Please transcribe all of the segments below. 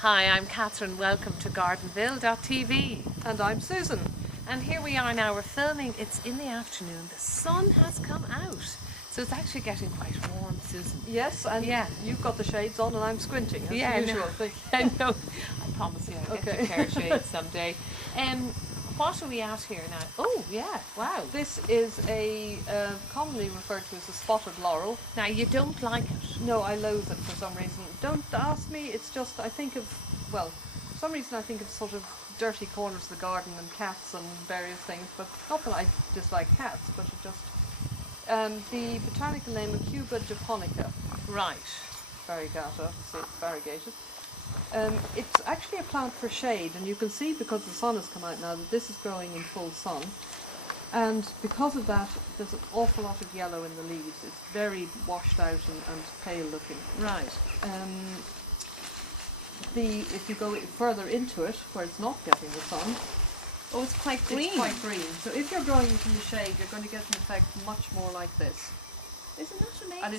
Hi, I'm Catherine. Welcome to Gardenville.tv. And I'm Susan. And here we are now. We're filming. It's in the afternoon. The sun has come out. So it's actually getting quite warm, Susan. Yes, and yeah, you've got the shades on and I'm squinting as usual. No, I know. I promise you I'll get you a pair of shades someday. What are we at here now? Oh, yeah, wow. This is a commonly referred to as a spotted laurel. Now, you don't like it? No, I loathe it for some reason. Don't ask me, it's just, I think of, well, for some reason I think of sort of dirty corners of the garden and cats and various things, but not that I dislike cats, but it just, the botanical name Aucuba japonica. Right. Variegata, so it's variegated. It's actually a plant for shade, and you can see because the sun has come out now that this is growing in full sun, and because of that there's an awful lot of yellow in the leaves. It's very washed out and pale looking. Right. If you go further into it where it's not getting the sun, oh, it's quite green. It's quite green. So if you're growing it in the shade, you're going to get an effect much more like this. Isn't that amazing? And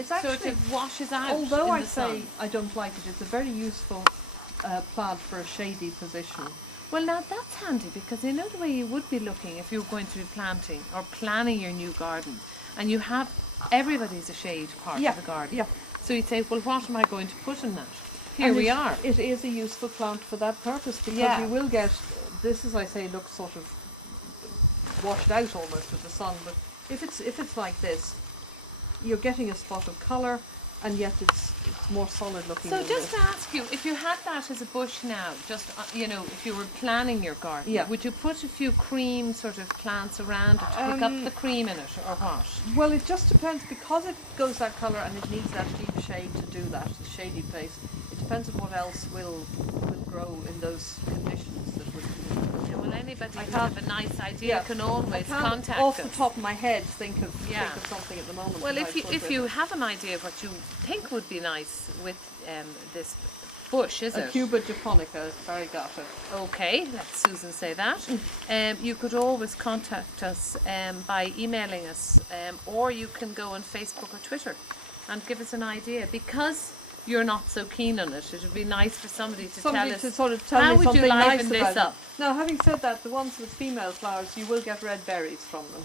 it's sort of washes out. Although in I the say sun. I don't like it, it's a very useful plant for a shady position. Well, now that's handy, because you know the way you would be looking if you were going to be planting or planning your new garden, and you have everybody's a shade part of the garden. Yeah. So you'd say, well, what am I going to put in that? Here we are. It is a useful plant for that purpose, because you will get this, as I say, looks sort of washed out almost with the sun. But if it's like this, you're getting a spot of colour, and yet it's more solid looking. So just to ask you, if you had that as a bush now, just if you were planning your garden, would you put a few cream sort of plants around it to pick up the cream in it, or what? Well, it just depends, because it goes that colour and it needs that deep shade to do that, the shady place. It depends on what else will grow in those conditions that would. Well, anybody who have a nice idea can always contact us. Off the top of my head, think of something at the moment. Well, if you have an idea of what you think would be nice with this bush, is it? Aucuba japonica, variegata. Okay, let Susan say that. You could always contact us by emailing us, or you can go on Facebook or Twitter and give us an idea, because you're not so keen on it. It would be nice for somebody to tell us, sort of tell how me would something you nice liven about this up? Now, having said that, the ones with female flowers, you will get red berries from them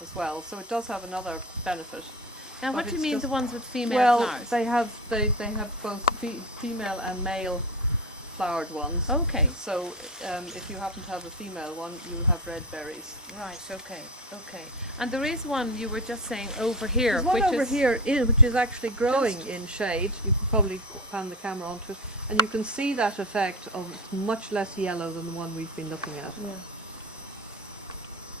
as well, so it does have another benefit. Now, what do you mean the ones with female flowers? They have both female and male flowered ones. Okay. So if you happen to have a female one, you'll have red berries. Right. Okay. Okay. And there is one you were just saying over here. There's one over here which is actually growing in shade. You can probably pan the camera onto it, and you can see that effect of it's much less yellow than the one we've been looking at. Yeah.